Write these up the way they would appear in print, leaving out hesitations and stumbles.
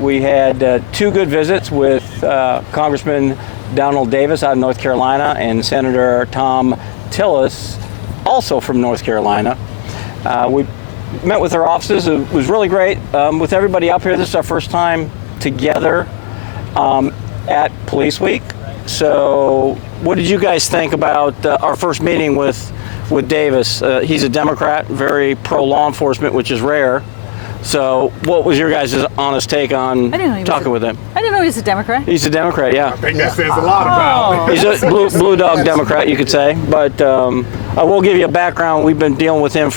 we had 2 good visits with Congressman Donald Davis out of North Carolina and Senator Thom Tillis, also from North Carolina. We met with their offices. It was really great. With everybody up here, this is our first time together at Police Week. So what did you guys think about our first meeting with Davis? He's a Democrat, very pro-law enforcement, which is rare. So what was your guys' honest take on talking with him? I didn't know he was a Democrat. He's a Democrat, yeah. I think that says a lot about him. He's a blue dog Democrat, you could say. But I will give you a background. We've been dealing with him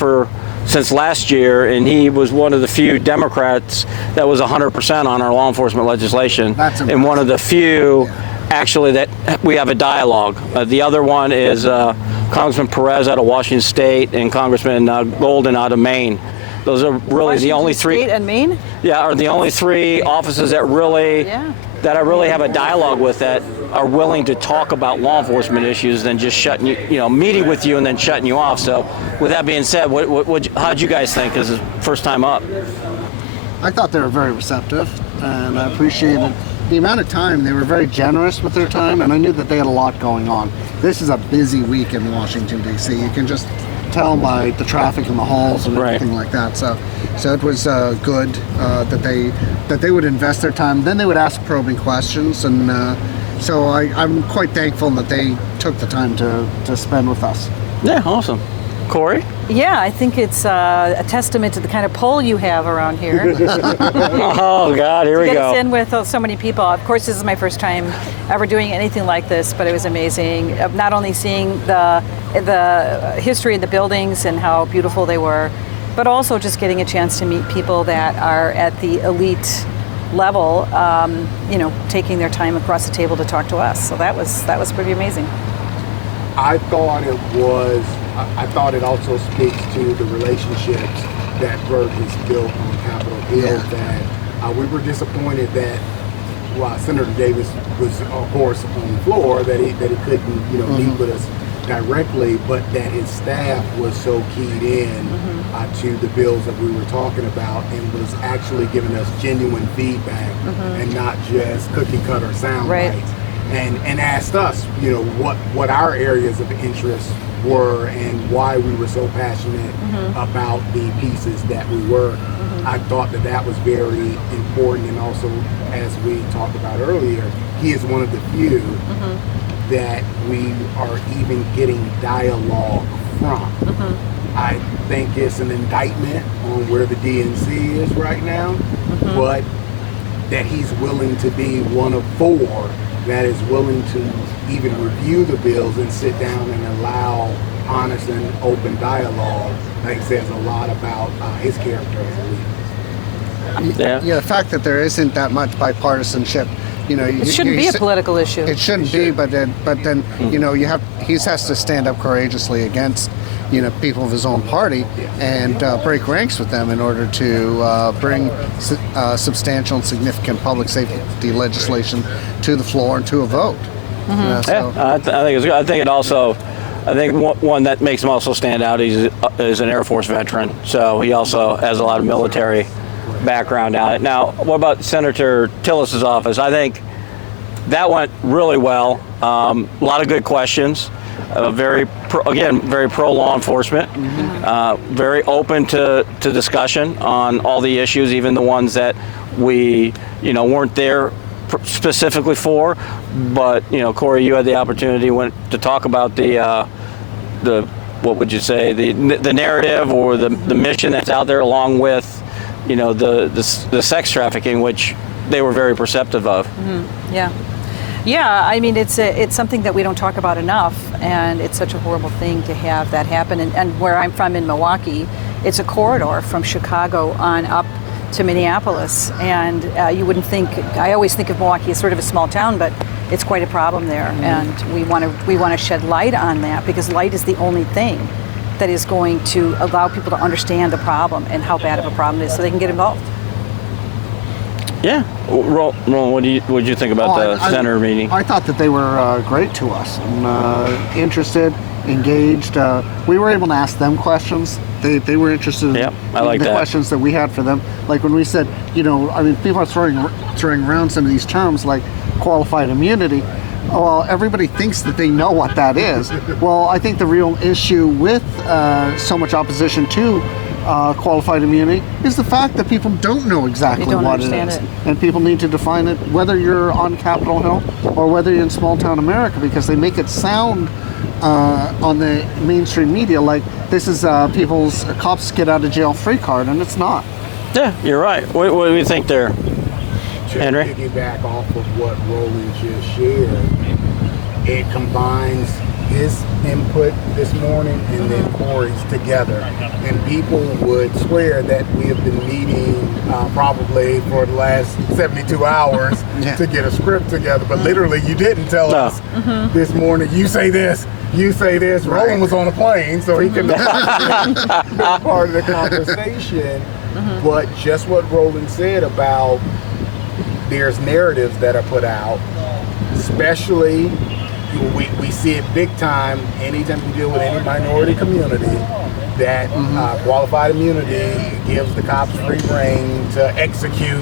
since last year, and he was one of the few Democrats that was 100% on our law enforcement legislation. And one of the few, actually, that we have a dialogue. The other one is Congressman Perez out of Washington State and Congressman Golden out of Maine. Those are really the only 3. State and Maine? Yeah, are the only 3 offices that I really have a dialogue with, that are willing to talk about law enforcement issues than just shutting meeting with you and then shutting you off. So, with that being said, how'd you guys think as first time up? I thought they were very receptive, and I appreciated the amount of time. They were very generous with their time, and I knew that they had a lot going on. This is a busy week in Washington, D.C. You can just tell by the traffic in the halls and everything like that. So it was good that they would invest their time. Then they would ask probing questions, and so I'm quite thankful that they took the time to spend with us. Yeah, awesome. Corey? Yeah, I think it's a testament to the kind of pull you have around here. Oh, God, here we go. Get us in with so many people. Of course, this is my first time ever doing anything like this, but it was amazing. Not only seeing the history of the buildings and how beautiful they were, but also just getting a chance to meet people that are at the elite level, taking their time across the table to talk to us. So that was pretty amazing. I thought it also speaks to the relationships that Bert has built on Capitol Hill. That we were disappointed that while Senator Davis was, of course, on the floor, that he couldn't meet with us directly, but that his staff was so keyed in to the bills that we were talking about and was actually giving us genuine feedback and not just cookie cutter sound bites. And asked us, what our areas of interest were and why we were so passionate about the pieces that we were. I thought that was very important, and also, as we talked about earlier, he is one of the few that we are even getting dialogue from. I think it's an indictment on where the DNC is right now, but that he's willing to be one of 4 that is willing to even review the bills and sit down and allow honest and open dialogue, I think says a lot about his character as a leader. Yeah, the fact that there isn't that much bipartisanship, it shouldn't be a political issue. It shouldn't be, but then he has to stand up courageously against people of his own party and break ranks with them in order to bring substantial and significant public safety legislation to the floor and to a vote. I think it's good. I think one that makes him also stand out is an Air Force veteran, so he also has a lot of military background on it. Now, what about Senator Tillis' office? I think that went really well. A lot of good questions. Very pro law enforcement. Very open to discussion on all the issues, even the ones that we weren't there specifically for. But Corey, you had the opportunity to talk about the what would you say, the narrative or the mission that's out there, along with the sex trafficking, which they were very perceptive of. Yeah, I mean, it's something that we don't talk about enough, and it's such a horrible thing to have that happen. And where I'm from in Milwaukee, it's a corridor from Chicago on up to Minneapolis, and you wouldn't think. I always think of Milwaukee as sort of a small town, but it's quite a problem there, and we want to shed light on that, because light is the only thing that is going to allow people to understand the problem and how bad of a problem it is, so they can get involved. Yeah. Roland, what did you think about the center meeting? I thought that they were great to us and interested engaged. We were able to ask them questions. They were interested Yep, I like in the that. questions that we had for them. Like when we said, people are throwing around some of these terms like qualified immunity. Well, everybody thinks that they know what that is. Well, I think the real issue with so much opposition to qualified immunity is the fact that people don't know exactly They don't what it understand is. it. And people need to define it, whether you're on Capitol Hill or whether you're in small town America, because they make it sound on the mainstream media like this is people's cops get out of jail free card, and it's not. Yeah, you're right. What do you think there, To Henry? piggyback off of what Roland just shared, it combines his input this morning and then Corey's together. And people would swear that we have been meeting probably for the last 72 hours to get a script together. But literally, you didn't tell No. us this morning, you say this, you say this. Right. Roland was on a plane, so he couldn't be part of the conversation. But just what Roland said about there's narratives that are put out, especially we see it big time anytime we deal with any minority community, that qualified immunity gives the cops free reign to execute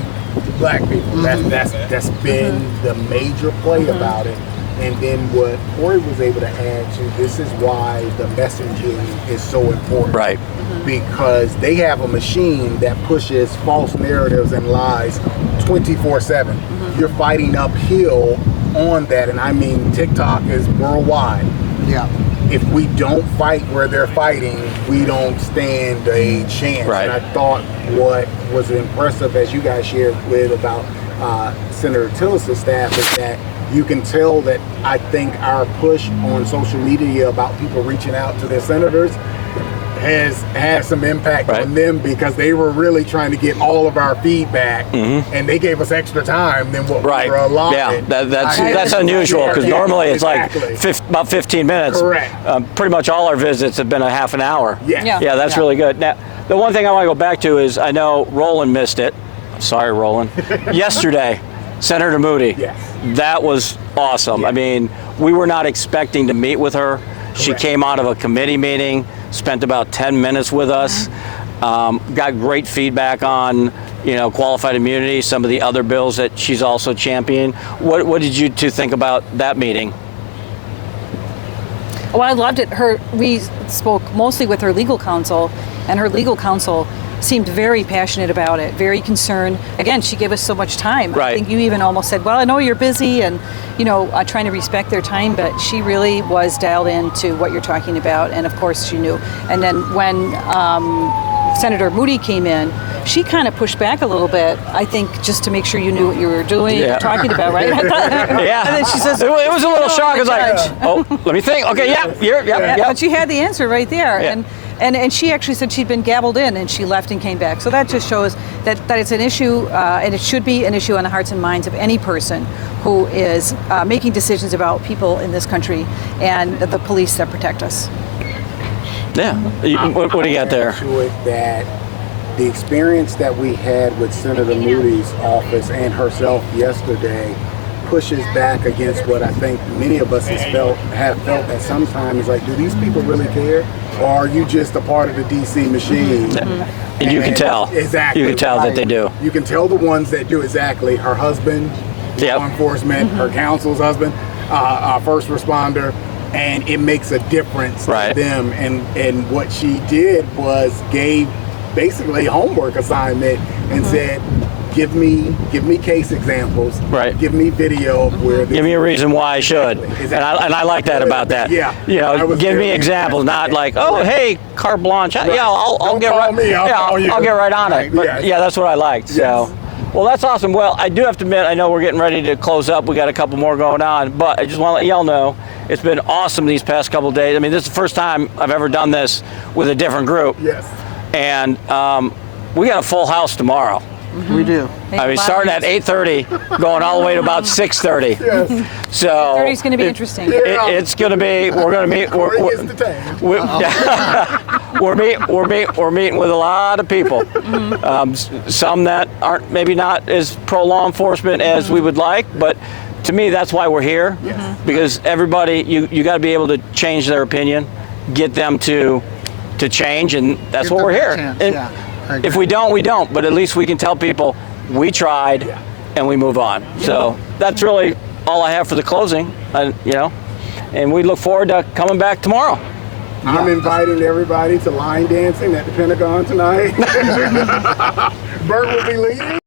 black people. That's been the major play about it. And then what Corey was able to add to, this is why the messaging is so important. Right. Because they have a machine that pushes false narratives and lies 24/7. You're fighting uphill on that, and I mean TikTok is worldwide. Yeah. If we don't fight where they're fighting, we don't stand a chance. Right. And I thought what was impressive, as you guys shared with about Senator Tillis' staff, is that you can tell that I think our push on social media about people reaching out to their senators has had some impact on them, because they were really trying to get all of our feedback, and they gave us extra time than what we were allotted. Yeah, that's unusual, because normally it's exactly. like about 15 minutes. Correct. Pretty much all our visits have been a half an hour. Yeah. Yeah, that's really good. Now, the one thing I want to go back to is, I know Roland missed it. Sorry, Roland. Yesterday, Senator Moody. Yes. That was awesome. Yeah. I mean, we were not expecting to meet with her. She Correct. came out of a committee meeting, spent about 10 minutes with us, got great feedback on, qualified immunity, some of the other bills that she's also championing. What did you two think about that meeting? Well, I loved it. We spoke mostly with her legal counsel, and her legal counsel seemed very passionate about it, very concerned. Again, she gave us so much time. Right. I think you even almost said, well, I know you're busy and, trying to respect their time, but she really was dialed into what you're talking about, and of course she knew. And then when Senator Moody came in, she kind of pushed back a little bit, I think, just to make sure you knew what you were doing, talking about, right? Yeah. And then she says, it was a little shock. It's like, judge. oh, let me think. Okay, yeah. But she had the answer right there. Yeah. And she actually said she'd been gabbled in, and she left and came back. So that just shows that it's an issue, and it should be an issue on the hearts and minds of any person who is making decisions about people in this country and the police that protect us. Yeah. What do you got there? To it that the experience that we had with Senator Moody's office and herself yesterday pushes back against what I think many of us have felt at some time, is like, do these people really care? Or are you just a part of the DC machine? And you can tell. Exactly. You can tell that they do. You can tell the ones that do. Exactly. Her husband, law enforcement, her counsel's husband, first responder, and it makes a difference to them. And what she did was gave basically a homework assignment and said, give me case examples. Right. Give me video of where. Give me a reason why I should. Exactly. And I like that about that. Yeah. Give me examples, not like, oh, hey, carte blanche. Right. Yeah, I'll get right. I'll get right on it. But yeah, that's what I liked. Yes. So, well, that's awesome. Well, I do have to admit, I know we're getting ready to close up. We got a couple more going on, but I just want to let y'all know it's been awesome these past couple of days. I mean, this is the first time I've ever done this with a different group. Yes. And we got a full house tomorrow. We do. I mean, starting at 8:30, going all the way to about 6:30. Yes. So 8:30 is going to be interesting. It's going to be. We're going to meet. Corey gets detained. We're meeting with a lot of people. Some that aren't maybe not as pro law enforcement as we would like, but to me, that's why we're here. Yes. Because everybody, you got to be able to change their opinion. get them to change, and that's Give what we're them here. a chance, And yeah, I agree. if we don't, we don't. But at least we can tell people we tried, and we move on. So that's really all I have for the closing, and we look forward to coming back tomorrow. I'm inviting everybody to line dancing at the Pentagon tonight. Bert will be leading.